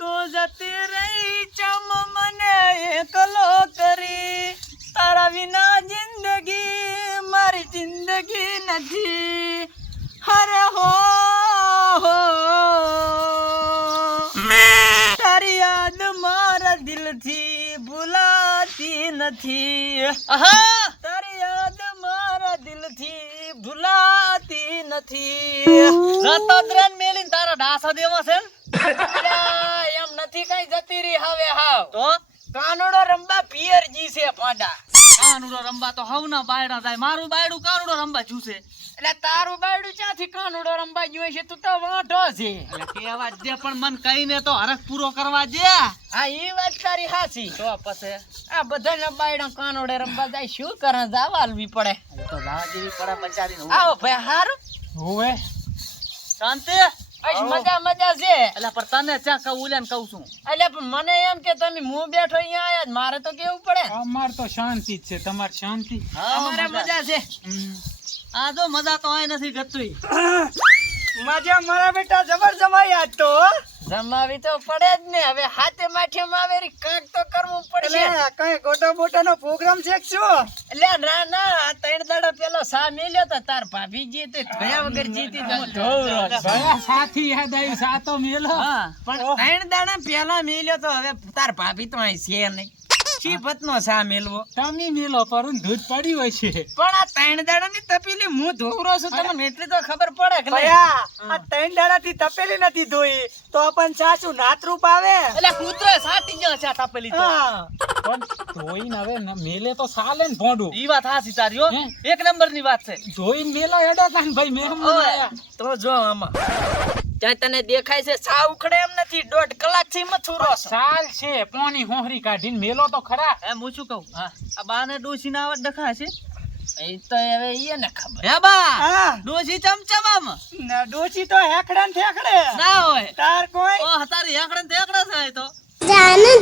તું જતી રહી ચમ મને એકલો કરી તારા વિના જિંદગી મારી જિંદગી નથી હરે હો હો. તારી યાદ મારા દિલથી ભૂલાતી નથી! તારી યાદ મારા દિલથી ભૂલાતી નથી રતોદ્રન મેલીન તારા ડાસા દેવો છે ને? એમ નથી કઈ જતી રહી હવે હાવ. તો? કાનુડો રંબા પિયરજી છે પાંડા. કાનુડો રંબા તો હવના બાયડા થાય. મારું બાયડું કાનુડો રંબા જુસે. એટલે તારું બાયડું ક્યાંથી કાનુડો રંબા જુએ છે તું તો વાંઢો છે. એટલે કેવા દે પણ મન કહીને તો હરખ પૂરો કરવા દે. હા ઈ વાત તારી હાચી. તો પછી? આ બધાના બાયડા કાનુડે રંબા જાય. શું કરે? જાવા આલવી પડે. તો જાવા જેવી પડા પચાડીને આવો ભાઈ હારું. હોવે. શાંતિ. મજા મજા છે. એટલે પણ તને ચા કહું ઉલ્યા કહું છું. એટલે પણ મને એમ કે તમે હું બેઠો અહીંયા આયા મારે તો કેવું પડે? અમાર તો શાંતિ જ છે તમાર શાંતિ? અમારે મજા. છે. આ જો મજા તો આય નથી ગતું મજા મારા બેટા જબર જમાઈ તો જમાવી તો પડે જ ને. હવે હાથે માઠે માવેરી કાંક તો કરવું પડશે. કઈ ગોટો બોટા નો પ્રોગ્રામ છે શું? એટલે ના ના ત્રણ દાડા પેલો સા મેલ્યો તો તાર ભાભી જીતી થયા વગર જીતી તો ભયા સાથી યાદ આવ્યું સાતો મેલો હા પણ ત્રણ દાડા પેલા મેલ્યો તો હવે તાર ભાભી તો અહીં છે નહીં. શીફત નો સા મેલવો? તમે મેલો પર દૂધ પડી હોય છે. પણ આ ત્રણ દાડા ની તપેલી હું ધોવરો છું તમને એટલી તો ખબર પડે કે ભયા આ ત્રણ દાડાથી તપેલી નથી ધોઈ તો પણ સાસુ નાતરૂપ આવે? એટલે કૂતરો સાટી ગયો છે આ તાપેલી તો. હા. પણ ધોઈને હવે મેલે તો સાલે ને ભોંડું. ઈ વાત હાસી તારી હો. એક નંબરની વાત છે. ધોઈને મેલો એડા તા ભાઈ મહેમાન તો જો આમાં. ત્યાં તને દેખાય છે સા ઉખડે એમ નથી. દોઢ કલાકથી મથુરો સાલ છે પોની હોહરી કાઢીને મેલો તો ખરા. એમ હું શું કહું? આ બાને ડોસી ના આવત ડખા છે? એ તો હવે ઈ ને ખબર. હે બા ડોસી ચમચમામ. ના ડોસી તો હેકડે ને ઠેકડે. ના હોય. તાર કોઈ ઓ તારી આંકડે ને તેકડે છે તો. અરે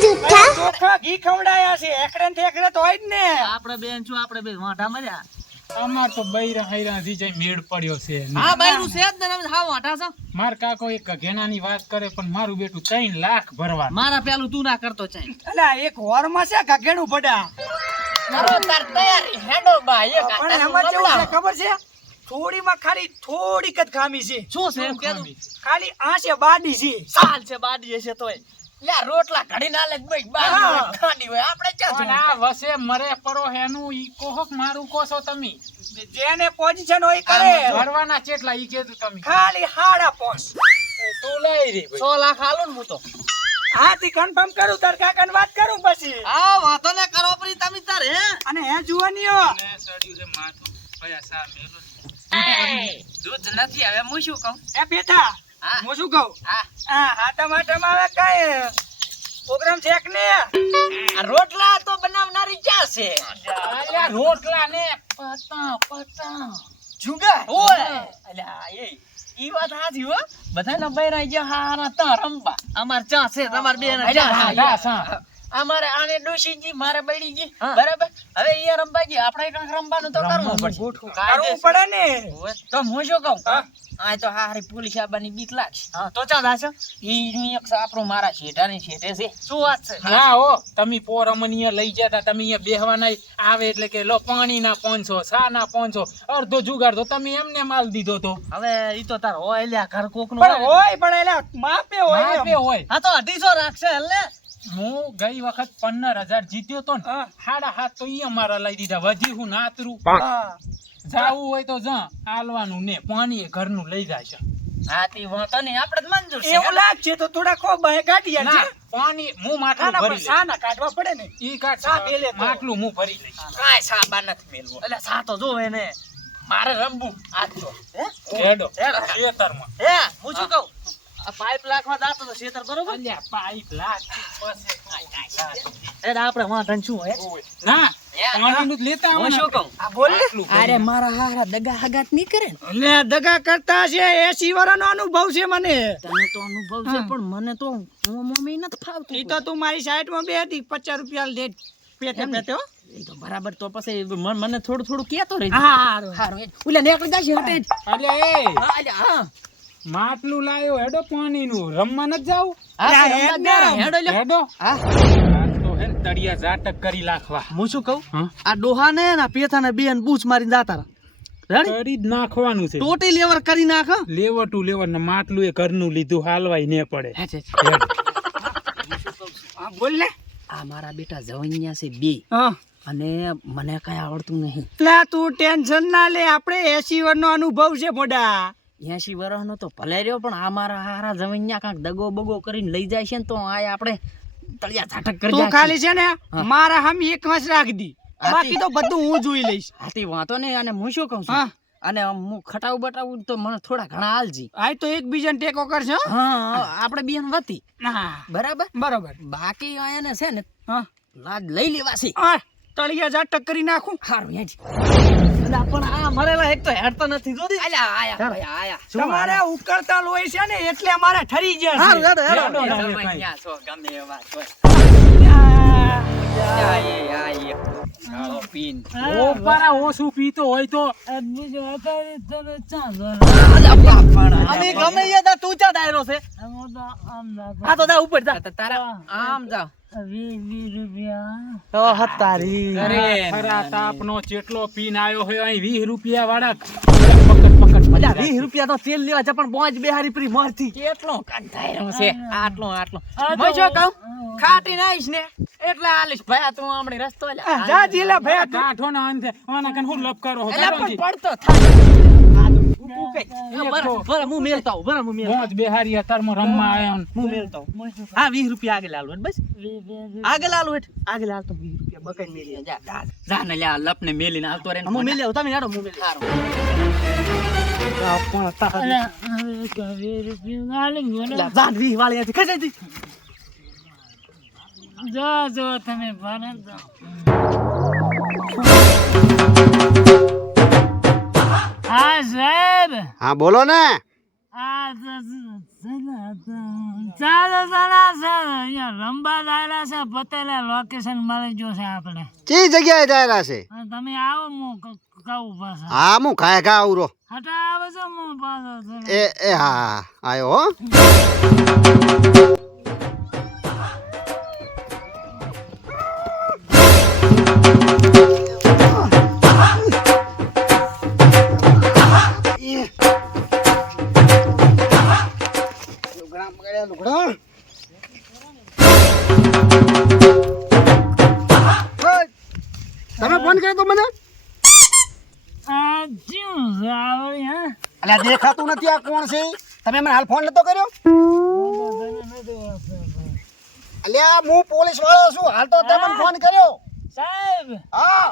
ચોખ્ખા ઘી ખવડાયા છે હેકડે ને ઠેકડે તો હોય જ ને. આપણે બેન છું આપણે બે વાંઢા મર્યા. અમાર તો બૈરા હૈરા થી જઈ મેળ પડ્યો છે. હા બૈરું છે જ ને તમે હાવ વાંઢા છો. માર કાકો એક ઘેનાની વાત કરે પણ મારું બેટું ત્રણ લાખ ભરવા મારા પેલું તું ના કરતો ચાઈ અલા એક હોરમાં છે ઘેણું પડા કરો તાર તૈયારી હેડો બા એક પણ એમાં કેવું છે ખબર છે? થોડીમાં ખાલી થોડીક જ ખામી છે. શું છે ખાલી આ છે બાડી છે. સાલ છે બાડી છે તોય. લ્યા રોટલા ઘડી ના લે ભાઈ બા હા. હોય. આપણે ક્યાં આ વસે મરે પરો હેનું ઈ કોહક મારું કોસો તમે. જેને પોઝિશન હોય કરે. ભરવાના ચેટલા ઈ કીધું તમે. ખાલી હાડા પોસ. તું લઈ રે ભાઈ. લાખ આલો ને હું તો. હાથી કન્ફર્મ કરું તાર કાકાને વાત કરું પછી. આ વાતો ને કરો પરી તમે તાર હે? અને હે જુવાનીઓ. ને સડ્યું છે માથું. ભયા મેલો દૂધ નથી હવે હું શું કહું? એ બેઠા. હા. શું કહું? હા. હાથા માટામાં આવે કઈ પ્રોગ્રામ છે કે ને રોટલા તો બનાવનારી ક્યાં છે? અલ્યા રોટલા ને પતા પતા જુગા ઓય. અલ્યા એ ઈ વાત સાચી હો. બધાના બૈરા ગયા હારા તા રંબા અમાર ચા છે તમાર બે ને ચા હા, હા. અમારે આને ડોશીજી મારે બળીજી બરાબર? હવે ઈ રંબાજી આપણે કંઈક રંબાનું તો કરવું રમવાનું પડશે. કરવું પડે ને. તો હું શું કહું? હા. આ તો હારી પોલીસ આબાની બીક લાગશે. તો ચાલ દાશે ઈ એક આપણો મારા શેઠાની શેઠે છે. શું વાત છે? હા હો. તમે પોર અમને અહીંયા લઈ જતા તમે અહીંયા બેહવાના આવે એટલે કે લો પાણીના પાંચસો ના પાંચસો અડધો જુગાડ તો તમે એમને માલ દીધો તો. હવે ઈ તો તાર હોય લ્યા ઘર કોકનું પણ હોય પણ એટલે માપે હોય માપે હોય. હા તો અઢીસો રાખશે હલે હું ગઈ વખત પંદર હજાર જીત્યો તો ને હા. હાડા હાથ તો ઈ અમારા લઈ દીધા. વધી હું નાતરું. જાવું હોય તો જા આલવાનું ને પાણી ઘરનું લઈ જાય છે. હાથી વાંધો નહીં. આપણે મંજૂર છે. એવું લાગશે તો થોડા ખો બહે કાઢી ના પાણી હું ના ભરી સા ના કાઢવા પડે ને. ઈ કાઢ સા પેલે. માટલું હું ભરી લઈશ. સા બા નથી મેલવો. એટલે સા તો જો એને. મારે રંબુ આજ તો હેડો. ખેતરમાં. હે હું શું કહું? પાઇપ લાખવા દાતો તો શેતર બરોબર? અલ્યા પાઇપ લાગતી પછી એટલે આપણે વાંધન શું હે ના પાણીનું લેતા હું શું કહું? આ બોલ ને. માટલું ભરી અરે મારા હારા દગા હગાત નહીં કરે ને? દગા કરતા છે એસી વર્ષનો અનુભવ છે મને. તને તો અનુભવ છે પણ મને તો હું મમ્મી નથી ફાવતું. ઈ તો તું મારી સાઈડમાં બે હતી પચાસ રૂપિયા લે પેટે પેટે હો. તો બરાબર તો પછી મને થોડું થોડું કેતો રહી હા હારું. હારું એ નીકળી જશે હટે જ. એ. હા. માટલું લાયો હેડો પાણીનું. રમવા નથી જાવું? હેડ દે, ને. હેડો હેડો. તો હે તળિયા જાટક કરી નાખવા. હું શું કહું? આ ડોહા ને ના પેથા ને બેન બૂચ મારીને જાતા રેડી કરી જ નાખવાનું છે. ટોટી લેવર કરી નાખ હો. લેવટું લેવટ ને માટલું એ ઘરનું લીધું હાલવાય ને પડે. હે, બોલ ને. આ મારા બેટા જવૈયા છે બે. અને મને કઈ આવડતું નહીં. એટલે તું ટેન્શન ના લે આપણે એસી નો અનુભવ છે મોટા એસી વર્ષનો તો ભલે રહ્યો પણ આ મારા હારા જવૈયા કાંક દગો બગો કરીને લઈ જાય છે ને તો આ આપણે તળિયા ઝાટક કરી તું ખાલી છે ને. મારા હમ એક વાંસ રાખ દી. બાકી તો બધું હું જોઈ લઈશ. હાથી વાંધો નહીં અને હું શું કહું છું? હા. અને હું ખટાવું બટાવું તો મને થોડા ઘણા હાલજી આ તો એકબીજાને ટેકો કરશે હો? આપણે બેન વતી. બરાબર? બરોબર. બાકી એને છે ને હા. લાજ લઈ લેવાસી તળિયા ઝાટક કરી નાખું. સારું હેજ. અલા પણ આ મરેલા એક તો હેડતા નથી જોદી અલ્યા આયા ભાઈ આયા. તમારે ઉકળતા લોહી છે ને એટલે અમારે ઠરી ગયા છે. હેડો હેડો હેડો, હેડો, હેડો, ભાઈ, કઈ. ન્યા છો, ગમે એવા છો. આ, આયે, આયે. ગાળો પીન. ઓ પારા ઓછું પીતો હોય તો. અમે ગમે તું ચા છે. આ તો જા ઉપર જા. તારા આમ જા ચેટલો પીન આયો હોય અહીં વીસ રૂપિયા વાળા પકડ પકડ અલ્યા, વીસ રૂપિયા તો તેલ લેવા છે પણ પોંચ બેહારી પ્રી મોરથી કેટલો કંટાળ્યો છે? આટલો આટલો. હું કહું ખાટી નાઈશ ને એટલે આલીશ. ભાઈ તું હમણાં રસ્તો જા જીલા ભયા કાઠો ના અંતે આના કન હું લપ કરો હો પડતો થાય. કઈ. હું મેલતા હું, બરાબર, હું મેલતા મોજ બેહારી અતારમાં રમવા આયા હું મેલતા હું. હા રૂપિયા આગળ આલું બસ. આગળ આલું હેઠ. આગળ આલતો વીસ રૂપિયા બકાઈ મેલી જા જા. જા ને લ્યા લપ ને મેલીને હાલતો રહે હું મેલી તમે હેડો હું મેલી લ્યા, જા ને વીસ વાળી હતી ખસે હતી હા. હા બોલો ને. ચાલો ચાલો સર અહીંયા લંબા દાયરા છે પટેલે લોકેશન મળી જોશે આપણે. કઈ જગ્યાએ દાયરા છે? તમે આવો હું કહું પાસે હા હું ખાય ખા આવરો હટા આવે છે હું પાછો. એ એ હા હા. આયો હો. તમે ફોન કર્યો તો મને? છે અલ્યા દેખાતું નથી આ કોણ છે? તમે મને હાલ ફોન નતો કર્યો? અલ્યા હું પોલીસ વાળો છું. હાલ તો તમે ફોન કર્યો. સાહેબ! હા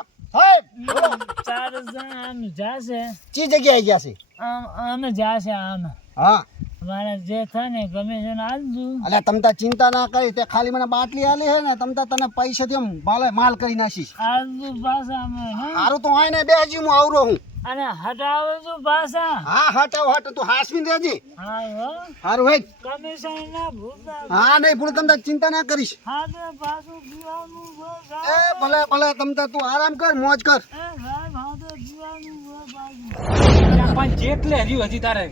ચાર જણ જાશે. ચી જગ્યાએ ગયા છે? આમ જાશે આમ. હા. મારે જે થાય ને કમિશન આપજો. અલ્યા તમ તા ચિંતા ના કરી તે ખાલી મને બાટલી આલી હે ને તમ તા તને પૈસાથી આમ માલે માલ કરી નાખીશ. આજુ પાછા અમે હારું તો આઈને ને હજી હું આવરો હું. અને હટાવો છું પાછા. હા હટાવ હટ તું હાસવીને રહેજે. હા હો. હારું હે કમિશન ના ભૂલતા. હા નહીં ભૂલ તમ તા ચિંતા ના કરીશ. હા તો પાછું પીવાનું છે, એ ભલે ભલે તમ તા તું આરામ કર મોજ કર. એ ભાઈ હા તો જીવાનું. પણ જેટલે રહ્યું હજી તારે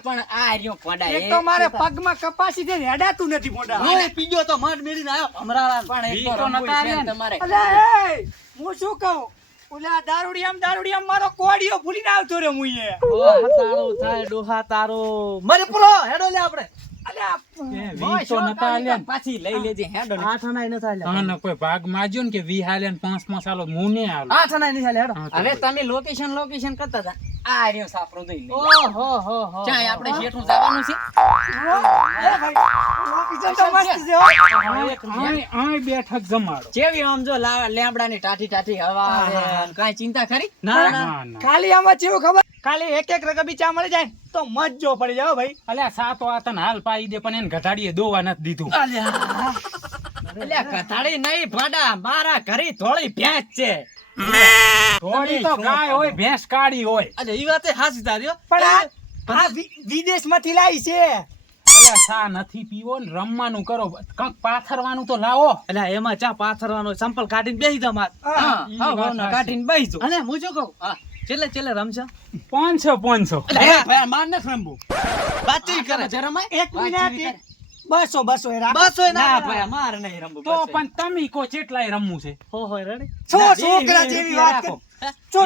પણ આ રહ્યો પડા એક તો મારે પગમાં કપાસી છે ને હેડાતું નથી મોટા હું પીજો તો માંડ મેલીને આવ્યો ભમરાળા પણ એક તો નતા ને. તમારે. અલ્યા એ હું શું કહું? ઓલા દારૂડિયામ દારૂડિયામ મારો કોડિયો ભૂલીને આવતો રે હું એ ઓહ, તારો થાય ડોહા તારો. મરે પુલો હેડો લે આપણે. વી તો નતા આલ્યા પાછી લઈ લેજે હેડો આઠ અનાય ન થાય આને કોઈ ભાગ માજ્યો ને કે વી હાલે ને પાંચ પાંચ આલો હું ને હાલ? આઠ અનાય નહીં થાય હેડો. હા, તમે લોકેશન લોકેશન કરતા હતા. આ રહ્યો સાપરો દઈ લે ઓહો હો હો ચાય આપણે શેઠું જવાનું છે? એ તો મસ્ત છે. આય- આય બેઠક જમાડો. કેવી આમ જો લેમડા ની ટાટી ટાટી હવા કઈ ચિંતા ખરી? ના ના ના ના. ખાલી આમાં ચેવું ખબર ખાલી એક એક રકબી ચા મળી જાય તો મજો પડી જાય ભાઈ. અલ્યા સાતો આ તને હાલ પાઈ દે પણ એને ઘટાડીએ દોવા નથી દીધું. અલ્યા. ઘટાડી નહીં ભાડા મારા ઘરે થોડી ભેંસ છે. થોડી તો ગાય હોય. ભેંસ કાળી હોય. અલે ઈ વાતે હાસી તારી પણ આ વિદેશમાંથી લાવી છે. અલ્યા ચા નથી પીવો ને રમવાનું કરો. કંઈક પાથરવાનું તો લાવો. એટલે એમાં ચા પાથરવાનો સંપલ કાઢીને બેસી જા માર. હા, હા હા ના કાઢીને બેસી જો અલ્યા હું શું કહું? ચેલે ચેલે રમશો પાંચસો પાંચસો. ભાઈ માર નથી રમવું બાતી કરે. જરમાય એક મિનિટ બસો બસો એ બસો ના ભાઈ માર નહીં રમવું તો પણ તમે કો ચેટલાય રમવું છે. હો હો રડે? છો છોકરા જેવી વાત કરો છો.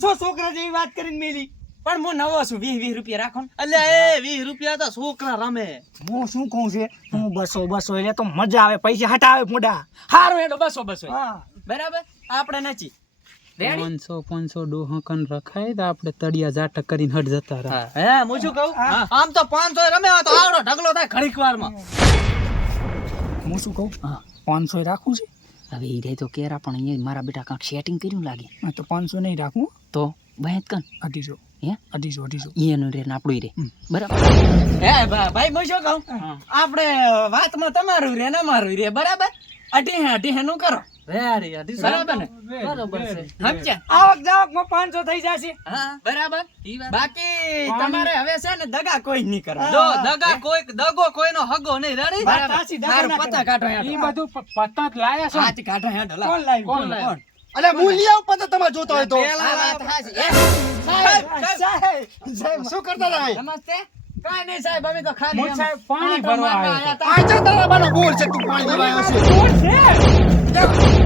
છો છોકરા જેવી વાત કરીને મેલી. પણ હું નવો છું વીસ વીસ રૂપિયા રાખો એટલે એ વીસ રૂપિયા તો છોકરા રમે. હું શું કહું છે? હું બસો બસો એટલે તો મજા આવે. પૈસા હટાવે મોડા હારું એડો બસો બસો હા. બરાબર? આપણે નથી. પાંચસો પાંચસો ડોહકન રખાય તો આપણે તળિયા જાટક કરીને હટ જતા રહ્યા હે. હું શું કહું? આમ તો પાંચસો રમે તો આવડો ઢગલો થાય ઘડીક વારમાં. હું શું કહું? પાંચસો રાખવું છે? હવે એ રે તો કેરા પણ અહીંયા મારા બેટા કાંક સેટિંગ કર્યું લાગે. હા, તો પાંચસો નહીં રાખવું? તો બહેત કન અઢીસો. હે? અઢીસો અઢીસો. એનું રે ને આપણું રે બરાબર? હે ભાઈ હું શું કહું? આપણે વાતમાં તમારું રે ને મારું રે બરાબર? અઢી હે અઢી હે નું કરો. રેડી બરાબર ને? બરોબર છે. સમજ્યા? આવક જાવકમાં પાંચસો થઈ જશે. બરાબર? બાકી તમારે હવે છે ને દગા કોઈ નહીં કરો જો દગા કોઈ દગો કોઈનો હગો નહીં રેડી પત્તા કાઢો ઈ બધું પત્તા લાયા છો? હાથ કાઢો હેડો કોણ લાવ્યું? કોણ લાવ્યું? અલે હું લઈ આવું પતંગ તમે જોતો હોય તો. વાત સાહેબ, શું કરતા હતા નમસ્તે. કાંઈ નહીં સાહેબ અમે તો ખાલી સાહેબ પાણી ભરવા આવ્યા હતા. તારા બાનો બોલ છે તું પાણી ભરવા આવ્યો છે.